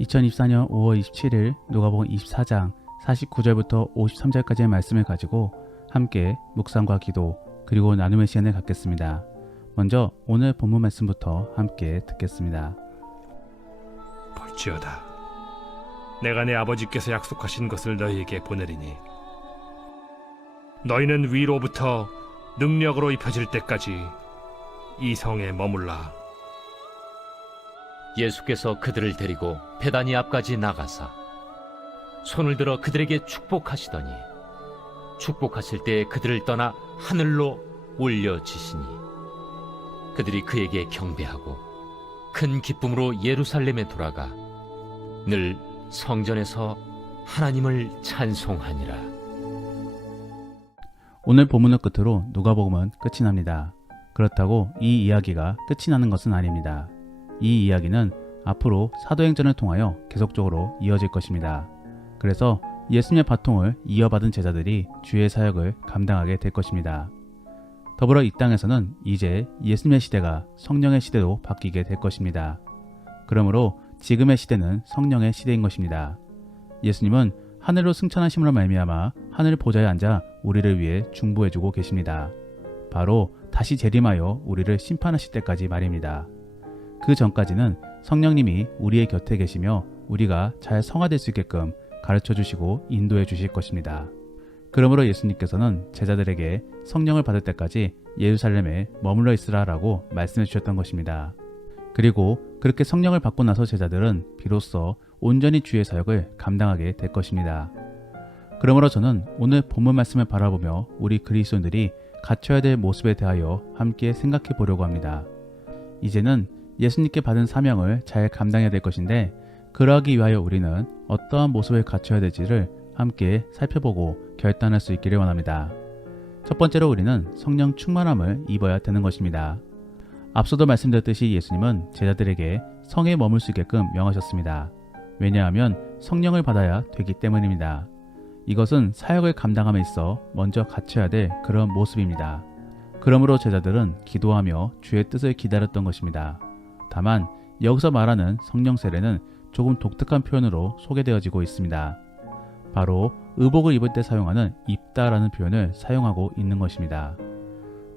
2024년 5월 27일 누가복음 24장 49절부터 53절까지의 말씀을 가지고 함께 묵상과 기도 그리고 나눔의 시간을 갖겠습니다. 먼저 오늘 본문 말씀부터 함께 듣겠습니다. 볼지어다, 내가 내 아버지께서 약속하신 것을 너희에게 보내리니 너희는 위로부터 능력으로 입혀질 때까지 이 성에 머물라. 예수께서 그들을 데리고 베다니 앞까지 나가사 손을 들어 그들에게 축복하시더니 축복하실 때 그들을 떠나 하늘로 올려지시니 그들이 그에게 경배하고 큰 기쁨으로 예루살렘에 돌아가 늘 성전에서 하나님을 찬송하니라. 오늘 본문을 끝으로 누가복음은 끝이 납니다. 그렇다고 이 이야기가 끝이 나는 것은 아닙니다. 이 이야기는 앞으로 사도행전을 통하여 계속적으로 이어질 것입니다. 그래서 예수님의 바통을 이어받은 제자들이 주의 사역을 감당하게 될 것입니다. 더불어 이 땅에서는 이제 예수님의 시대가 성령의 시대로 바뀌게 될 것입니다. 그러므로 지금의 시대는 성령의 시대인 것입니다. 예수님은 하늘로 승천하심으로 말미암아 하늘 보좌에 앉아 우리를 위해 중보해주고 계십니다. 바로 다시 재림하여 우리를 심판하실 때까지 말입니다. 그 전까지는 성령님이 우리의 곁에 계시며 우리가 잘 성화될 수 있게끔 가르쳐 주시고 인도해 주실 것입니다. 그러므로 예수님께서는 제자들에게 성령을 받을 때까지 예루살렘에 머물러 있으라라고 말씀해 주셨던 것입니다. 그리고 그렇게 성령을 받고 나서 제자들은 비로소 온전히 주의 사역을 감당하게 될 것입니다. 그러므로 저는 오늘 본문 말씀을 바라보며 우리 그리스도인들이 갖춰야 될 모습에 대하여 함께 생각해 보려고 합니다. 이제는 예수님께 받은 사명을 잘 감당해야 될 것인데 그러하기 위하여 우리는 어떠한 모습을 갖춰야 될지를 함께 살펴보고 결단할 수 있기를 원합니다. 첫 번째로 우리는 성령 충만함을 입어야 되는 것입니다. 앞서도 말씀드렸듯이 예수님은 제자들에게 성에 머물 수 있게끔 명하셨습니다. 왜냐하면 성령을 받아야 되기 때문입니다. 이것은 사역을 감당함에 있어 먼저 갖춰야 될 그런 모습입니다. 그러므로 제자들은 기도하며 주의 뜻을 기다렸던 것입니다. 다만 여기서 말하는 성령 세례는 조금 독특한 표현으로 소개되어지고 있습니다. 바로 의복을 입을 때 사용하는 입다라는 표현을 사용하고 있는 것입니다.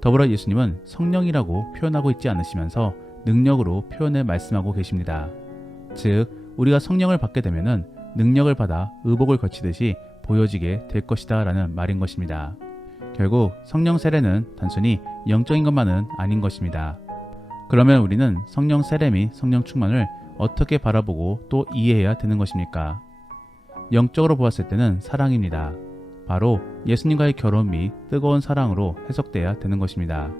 더불어 예수님은 성령이라고 표현하고 있지 않으시면서 능력으로 표현을 말씀하고 계십니다. 즉 우리가 성령을 받게 되면 능력을 받아 의복을 거치듯이 보여지게 될 것이다 라는 말인 것입니다. 결국 성령 세례는 단순히 영적인 것만은 아닌 것입니다. 그러면 우리는 성령 세례 및 성령 충만을 어떻게 바라보고 또 이해해야 되는 것입니까? 영적으로 보았을 때는 사랑입니다. 바로 예수님과의 결혼 및 뜨거운 사랑으로 해석돼야 되는 것입니다.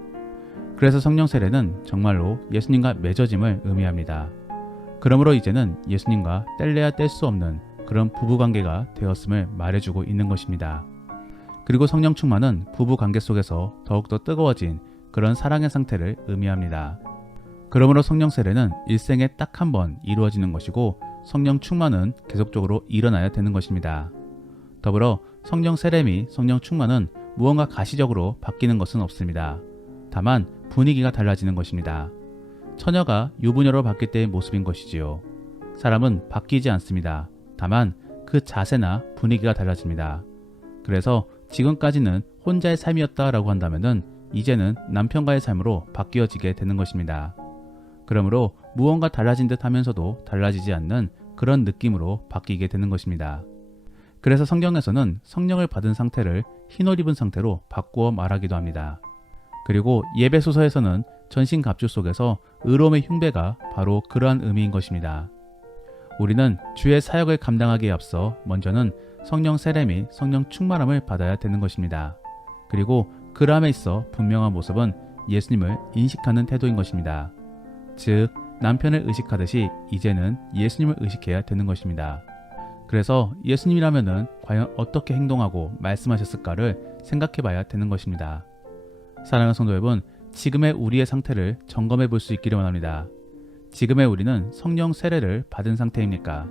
그래서 성령 세례는 정말로 예수님과 맺어짐을 의미합니다. 그러므로 이제는 예수님과 뗄래야 뗄 수 없는 그런 부부관계가 되었음을 말해주고 있는 것입니다. 그리고 성령 충만은 부부관계 속에서 더욱더 뜨거워진 그런 사랑의 상태를 의미합니다. 그러므로 성령 세례는 일생에 딱 한 번 이루어지는 것이고 성령 충만은 계속적으로 일어나야 되는 것입니다. 더불어 성령 세례 및 성령 충만은 무언가 가시적으로 바뀌는 것은 없습니다. 다만 분위기가 달라지는 것입니다. 처녀가 유부녀로 바뀔 때의 모습인 것이지요. 사람은 바뀌지 않습니다. 다만 그 자세나 분위기가 달라집니다. 그래서 지금까지는 혼자의 삶이었다라고 한다면은 이제는 남편과의 삶으로 바뀌어지게 되는 것입니다. 그러므로 무언가 달라진 듯 하면서도 달라지지 않는 그런 느낌으로 바뀌게 되는 것입니다. 그래서 성경에서는 성령을 받은 상태를 흰옷 입은 상태로 바꾸어 말하기도 합니다. 그리고 예배소서에서는 전신갑주 속에서 의로움의 흉배가 바로 그러한 의미인 것입니다. 우리는 주의 사역을 감당하기에 앞서 먼저는 성령 세례 및 성령 충만함을 받아야 되는 것입니다. 그리고 그러함에 있어 분명한 모습은 예수님을 인식하는 태도인 것입니다. 즉 남편을 의식하듯이 이제는 예수님을 의식해야 되는 것입니다. 그래서 예수님이라면은 과연 어떻게 행동하고 말씀하셨을까를 생각해 봐야 되는 것입니다. 사랑하는 성도 여러분, 지금의 우리의 상태를 점검해 볼 수 있기를 원합니다. 지금의 우리는 성령 세례를 받은 상태입니까?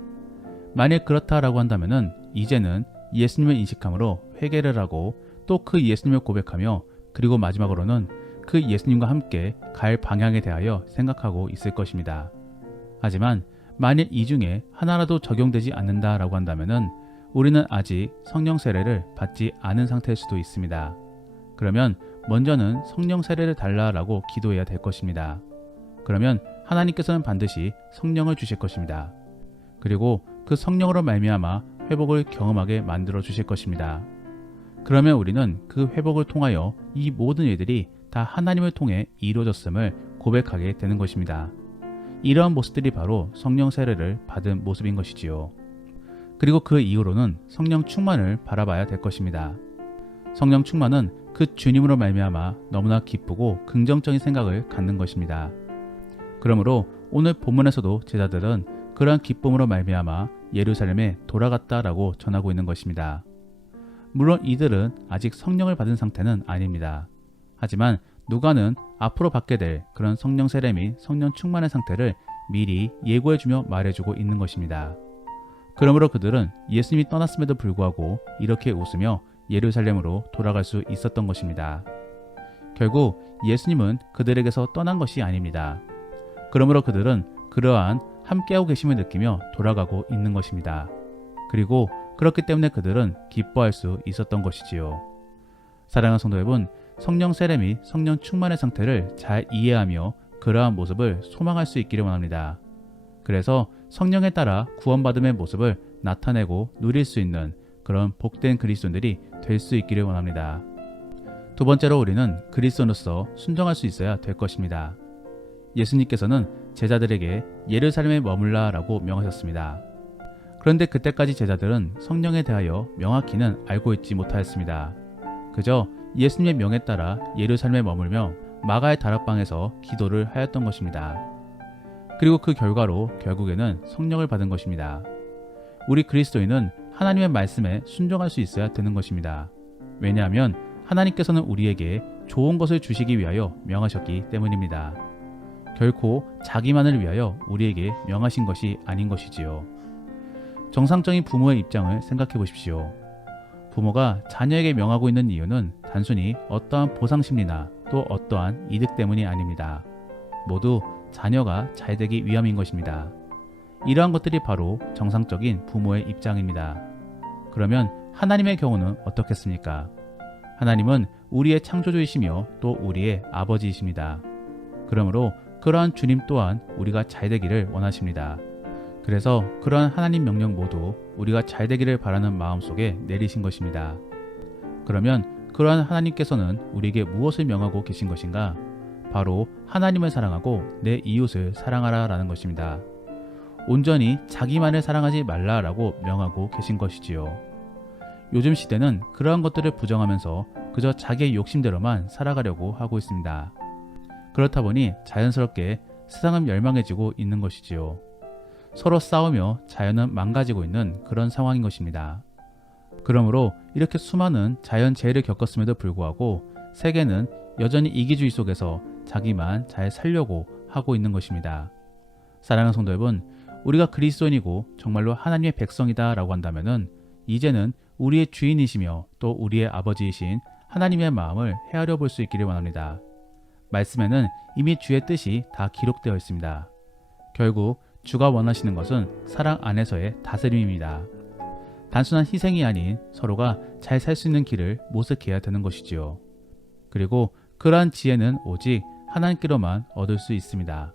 만일 그렇다라고 한다면은 이제는 예수님을 인식함으로 회개를 하고 또 그 예수님을 고백하며 그리고 마지막으로는 그 예수님과 함께 갈 방향에 대하여 생각하고 있을 것입니다. 하지만 만일 이 중에 하나라도 적용되지 않는다라고 한다면은 우리는 아직 성령 세례를 받지 않은 상태일 수도 있습니다. 그러면 먼저는 성령 세례를 달라라고 기도해야 될 것입니다. 그러면 하나님께서는 반드시 성령을 주실 것입니다. 그리고 그 성령으로 말미암아 회복을 경험하게 만들어 주실 것입니다. 그러면 우리는 그 회복을 통하여 이 모든 일들이 다 하나님을 통해 이루어졌음을 고백하게 되는 것입니다. 이러한 모습들이 바로 성령 세례를 받은 모습인 것이지요. 그리고 그 이후로는 성령 충만을 바라봐야 될 것입니다. 성령 충만은 그 주님으로 말미암아 너무나 기쁘고 긍정적인 생각을 갖는 것입니다. 그러므로 오늘 본문에서도 제자들은 그러한 기쁨으로 말미암아 예루살렘에 돌아갔다라고 전하고 있는 것입니다. 물론 이들은 아직 성령을 받은 상태는 아닙니다. 하지만 누가는 앞으로 받게 될 그런 성령 세례 및 성령 충만의 상태를 미리 예고해주며 말해주고 있는 것입니다. 그러므로 그들은 예수님이 떠났음에도 불구하고 이렇게 웃으며 예루살렘으로 돌아갈 수 있었던 것입니다. 결국 예수님은 그들에게서 떠난 것이 아닙니다. 그러므로 그들은 그러한 함께하고 계심을 느끼며 돌아가고 있는 것입니다. 그리고 그렇기 때문에 그들은 기뻐할 수 있었던 것이지요. 사랑하는 성도 여러분, 성령 세례 및 성령 충만의 상태를 잘 이해하며 그러한 모습을 소망할 수 있기를 원합니다. 그래서 성령에 따라 구원받음의 모습을 나타내고 누릴 수 있는 그런 복된 그리스도인들이 될 수 있기를 원합니다. 두 번째로 우리는 그리스도인으로서 순종할 수 있어야 될 것입니다. 예수님께서는 제자들에게 예루살렘에 머물라 라고 명하셨습니다. 그런데 그때까지 제자들은 성령에 대하여 명확히는 알고 있지 못하였습니다. 그저 예수님의 명에 따라 예루살렘에 머물며 마가의 다락방에서 기도를 하였던 것입니다. 그리고 그 결과로 결국에는 성령을 받은 것입니다. 우리 그리스도인은 하나님의 말씀에 순종할 수 있어야 되는 것입니다. 왜냐하면 하나님께서는 우리에게 좋은 것을 주시기 위하여 명하셨기 때문입니다. 결코 자기만을 위하여 우리에게 명하신 것이 아닌 것이지요. 정상적인 부모의 입장을 생각해 보십시오. 부모가 자녀에게 명하고 있는 이유는 단순히 어떠한 보상심리나 또 어떠한 이득 때문이 아닙니다. 모두 자녀가 잘되기 위함인 것입니다. 이러한 것들이 바로 정상적인 부모의 입장입니다. 그러면 하나님의 경우는 어떻겠습니까? 하나님은 우리의 창조주이시며 또 우리의 아버지이십니다. 그러므로 그러한 주님 또한 우리가 잘되기를 원하십니다. 그래서 그러한 하나님 명령 모두 우리가 잘되기를 바라는 마음속에 내리신 것입니다. 그러면 그러한 하나님께서는 우리에게 무엇을 명하고 계신 것인가? 바로 하나님을 사랑하고 내 이웃을 사랑하라 라는 것입니다. 온전히 자기만을 사랑하지 말라라고 명하고 계신 것이지요. 요즘 시대는 그러한 것들을 부정하면서 그저 자기의 욕심대로만 살아가려고 하고 있습니다. 그렇다 보니 자연스럽게 세상은 멸망해지고 있는 것이지요. 서로 싸우며 자연은 망가지고 있는 그런 상황인 것입니다. 그러므로 이렇게 수많은 자연재해를 겪었음에도 불구하고 세계는 여전히 이기주의 속에서 자기만 잘 살려고 하고 있는 것입니다. 사랑하는 성도 여러분, 우리가 그리스도인이고 정말로 하나님의 백성이다 라고 한다면은 이제는 우리의 주인이시며 또 우리의 아버지이신 하나님의 마음을 헤아려 볼 수 있기를 원합니다. 말씀에는 이미 주의 뜻이 다 기록되어 있습니다. 결국 주가 원하시는 것은 사랑 안에서의 다스림입니다. 단순한 희생이 아닌 서로가 잘 살 수 있는 길을 모색해야 되는 것이지요. 그리고 그러한 지혜는 오직 하나님께로만 얻을 수 있습니다.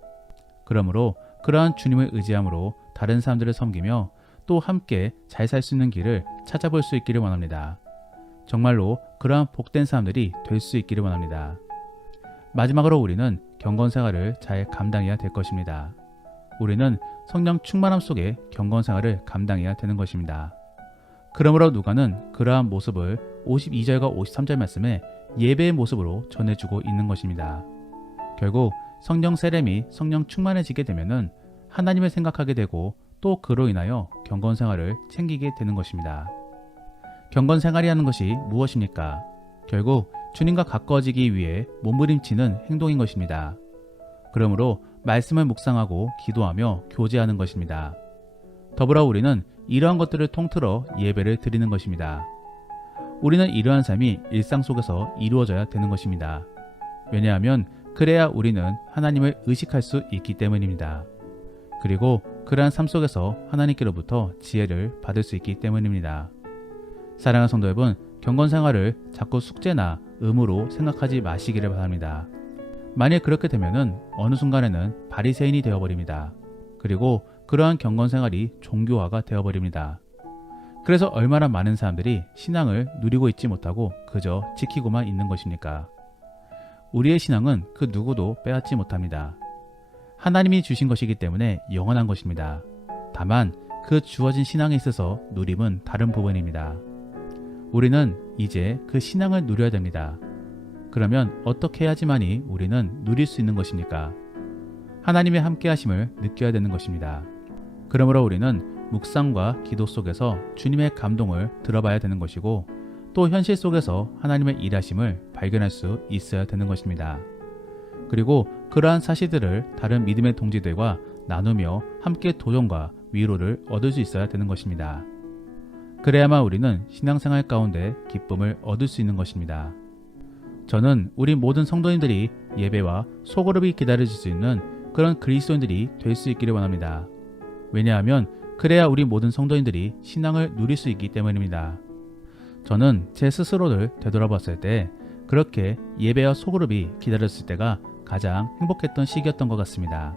그러므로 그러한 주님을 의지함으로 다른 사람들을 섬기며 또 함께 잘 살 수 있는 길을 찾아볼 수 있기를 원합니다. 정말로 그러한 복된 사람들이 될 수 있기를 원합니다. 마지막으로 우리는 경건 생활을 잘 감당해야 될 것입니다. 우리는 성령 충만함 속에 경건 생활을 감당해야 되는 것입니다. 그러므로 누가는 그러한 모습을 52절과 53절 말씀에 예배의 모습으로 전해주고 있는 것입니다. 결국 성령 세례 및 성령 충만해지게 되면은 하나님을 생각하게 되고 또 그로 인하여 경건 생활을 챙기게 되는 것입니다. 경건 생활이라는 것이 무엇입니까? 결국 주님과 가까워지기 위해 몸부림치는 행동인 것입니다. 그러므로 말씀을 묵상하고 기도하며 교제하는 것입니다. 더불어 우리는 이러한 것들을 통틀어 예배를 드리는 것입니다. 우리는 이러한 삶이 일상 속에서 이루어져야 되는 것입니다. 왜냐하면 그래야 우리는 하나님을 의식할 수 있기 때문입니다. 그리고 그러한 삶 속에서 하나님께로부터 지혜를 받을 수 있기 때문입니다. 사랑하는 성도 여러분, 경건생활을 자꾸 숙제나 의무로 생각하지 마시기를 바랍니다. 만일 그렇게 되면은 어느 순간에는 바리새인이 되어버립니다. 그리고 그러한 경건생활이 종교화가 되어버립니다. 그래서 얼마나 많은 사람들이 신앙을 누리고 있지 못하고 그저 지키고만 있는 것입니까? 우리의 신앙은 그 누구도 빼앗지 못합니다. 하나님이 주신 것이기 때문에 영원한 것입니다. 다만 그 주어진 신앙에 있어서 누림은 다른 부분입니다. 우리는 이제 그 신앙을 누려야 됩니다. 그러면 어떻게 해야지만이 우리는 누릴 수 있는 것입니까? 하나님의 함께하심을 느껴야 되는 것입니다. 그러므로 우리는 묵상과 기도 속에서 주님의 감동을 들어봐야 되는 것이고 또 현실 속에서 하나님의 일하심을 발견할 수 있어야 되는 것입니다. 그리고 그러한 사실들을 다른 믿음의 동지들과 나누며 함께 도전과 위로를 얻을 수 있어야 되는 것입니다. 그래야만 우리는 신앙생활 가운데 기쁨을 얻을 수 있는 것입니다. 저는 우리 모든 성도님들이 예배와 소그룹이 기다려질 수 있는 그런 그리스도인들이 될 수 있기를 원합니다. 왜냐하면 그래야 우리 모든 성도인들이 신앙을 누릴 수 있기 때문입니다. 저는 제 스스로를 되돌아봤을 때 그렇게 예배와 소그룹이 기다렸을 때가 가장 행복했던 시기였던 것 같습니다.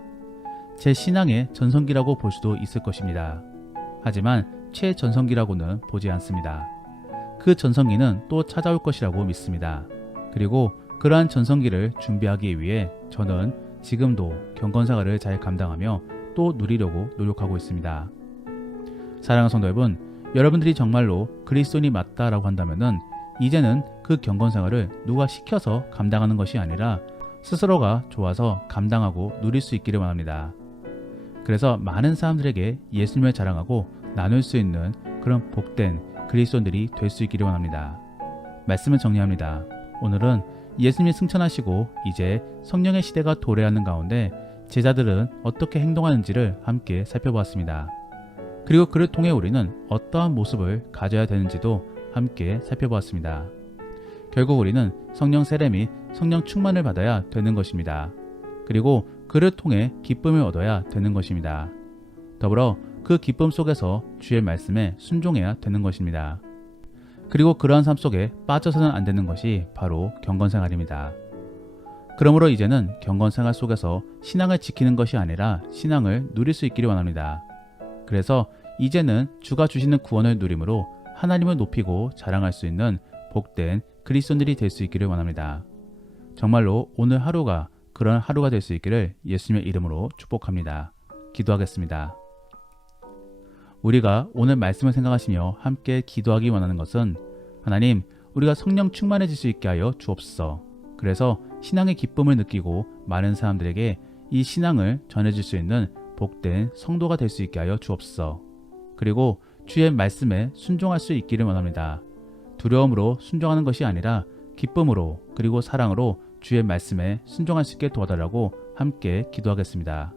제 신앙의 전성기라고 볼 수도 있을 것입니다. 하지만 최전성기라고는 보지 않습니다. 그 전성기는 또 찾아올 것이라고 믿습니다. 그리고 그러한 전성기를 준비하기 위해 저는 지금도 경건생활을 잘 감당하며 또 누리려고 노력하고 있습니다. 사랑하는 성도 여러분, 여러분들이 정말로 그리스도인이 맞다라고 한다면은 이제는 그 경건생활을 누가 시켜서 감당하는 것이 아니라 스스로가 좋아서 감당하고 누릴 수 있기를 원합니다. 그래서 많은 사람들에게 예수님을 자랑하고 나눌 수 있는 그런 복된 그리스도인들이 될 수 있기를 원합니다. 말씀을 정리합니다. 오늘은 예수님이 승천하시고 이제 성령의 시대가 도래하는 가운데 제자들은 어떻게 행동하는지를 함께 살펴보았습니다. 그리고 그를 통해 우리는 어떠한 모습을 가져야 되는지도 함께 살펴보았습니다. 결국 우리는 성령 세례 및 성령 충만을 받아야 되는 것입니다. 그리고 그를 통해 기쁨을 얻어야 되는 것입니다. 더불어 그 기쁨 속에서 주의 말씀에 순종해야 되는 것입니다. 그리고 그러한 삶 속에 빠져서는 안 되는 것이 바로 경건생활입니다. 그러므로 이제는 경건생활 속에서 신앙을 지키는 것이 아니라 신앙을 누릴 수 있기를 원합니다. 그래서 이제는 주가 주시는 구원을 누림으로 하나님을 높이고 자랑할 수 있는 복된 그리스도인들이 될 수 있기를 원합니다. 정말로 오늘 하루가 그런 하루가 될 수 있기를 예수님의 이름으로 축복합니다. 기도하겠습니다. 우리가 오늘 말씀을 생각하시며 함께 기도하기 원하는 것은 하나님, 우리가 성령 충만해질 수 있게 하여 주옵소서. 그래서 신앙의 기쁨을 느끼고 많은 사람들에게 이 신앙을 전해줄 수 있는 복된 성도가 될 수 있게 하여 주옵소서. 그리고 주의 말씀에 순종할 수 있기를 원합니다. 두려움으로 순종하는 것이 아니라 기쁨으로 그리고 사랑으로 주의 말씀에 순종할 수 있게 도와달라고 함께 기도하겠습니다.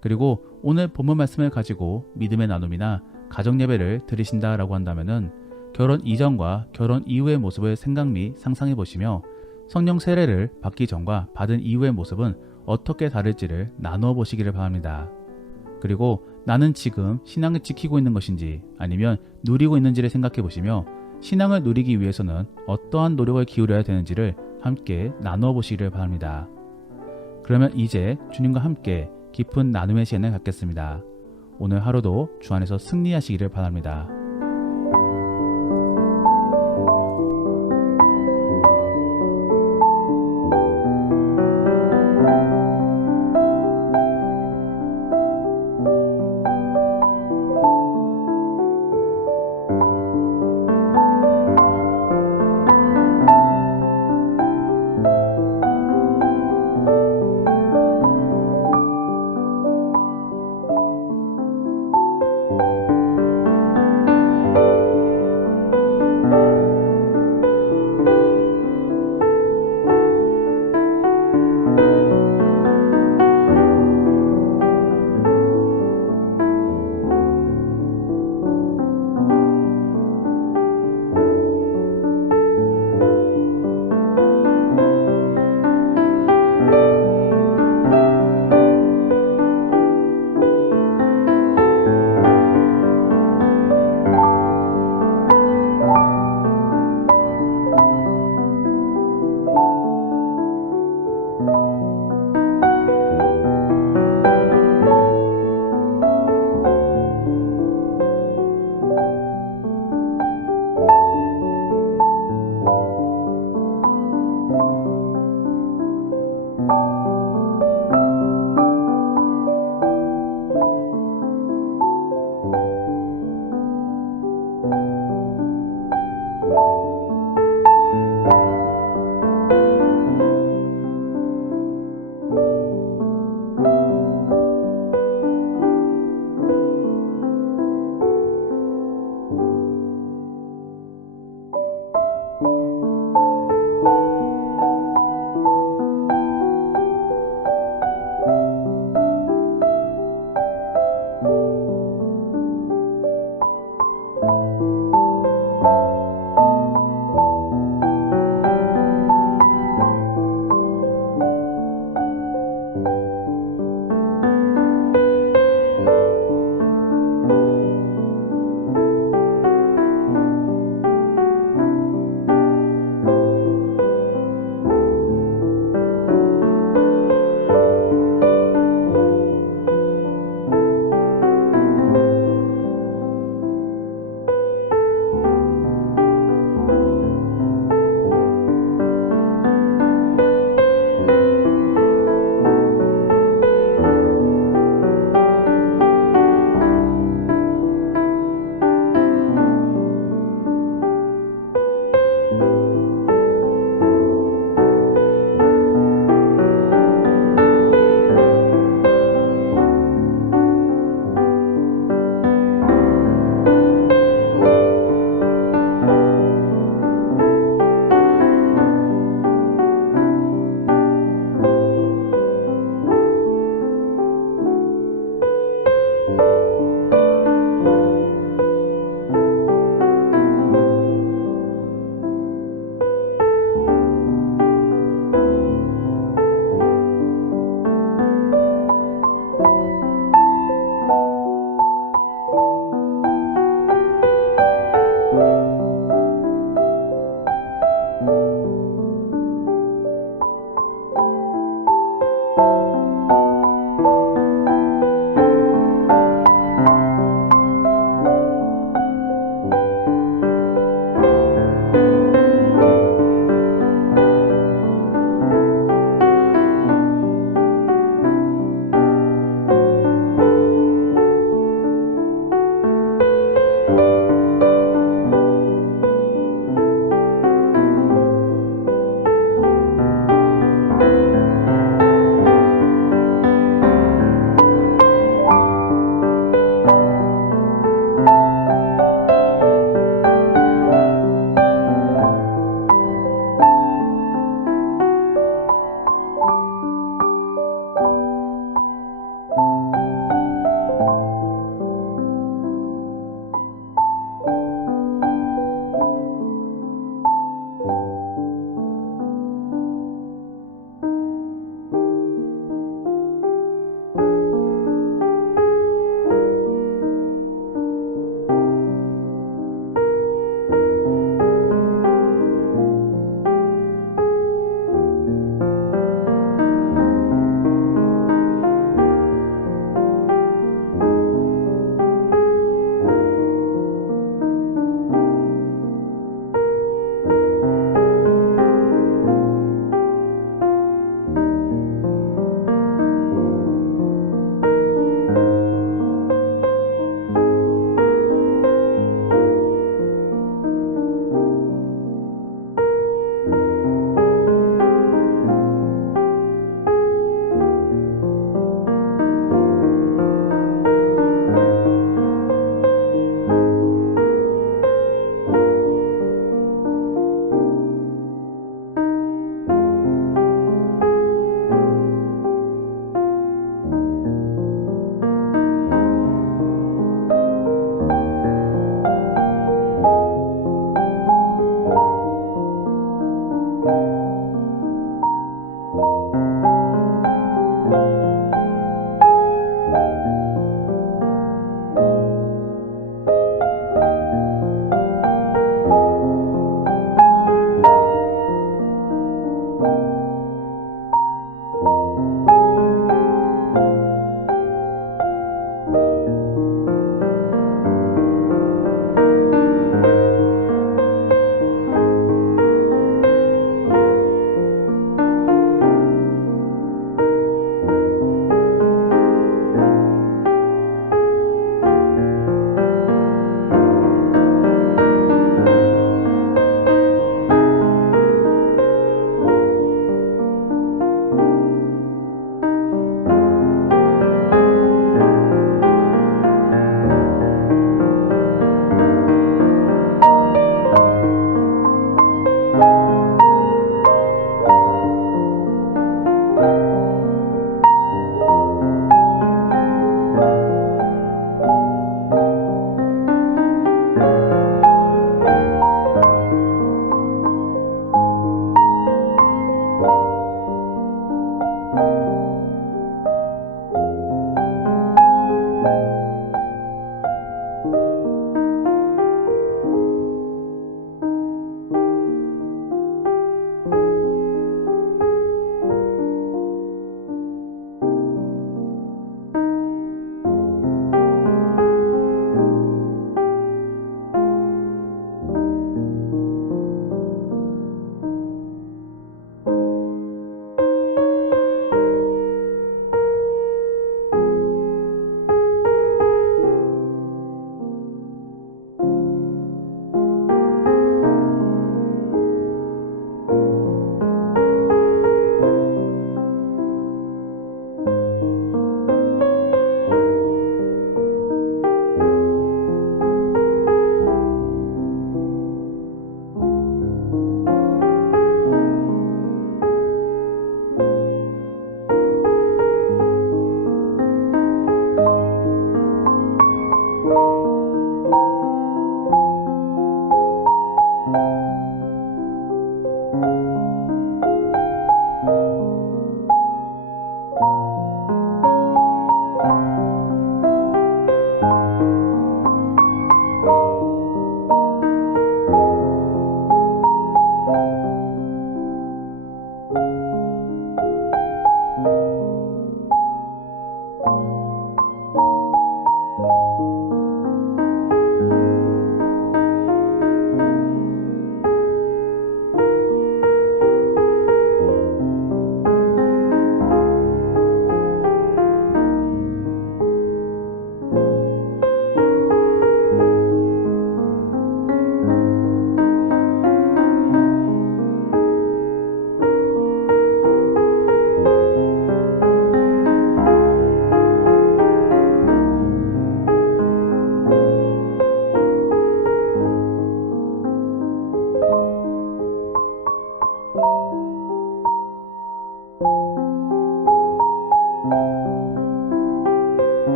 그리고 오늘 본문 말씀을 가지고 믿음의 나눔이나 가정 예배를 드리신다라고 한다면은 결혼 이전과 결혼 이후의 모습을 생각 및 상상해 보시며 성령 세례를 받기 전과 받은 이후의 모습은 어떻게 다를지를 나누어 보시기를 바랍니다. 그리고 나는 지금 신앙을 지키고 있는 것인지 아니면 누리고 있는지를 생각해 보시며 신앙을 누리기 위해서는 어떠한 노력을 기울여야 되는지를 함께 나누어 보시기를 바랍니다. 그러면 이제 주님과 함께 깊은 나눔의 시간을 갖겠습니다. 오늘 하루도 주 안에서 승리하시기를 바랍니다.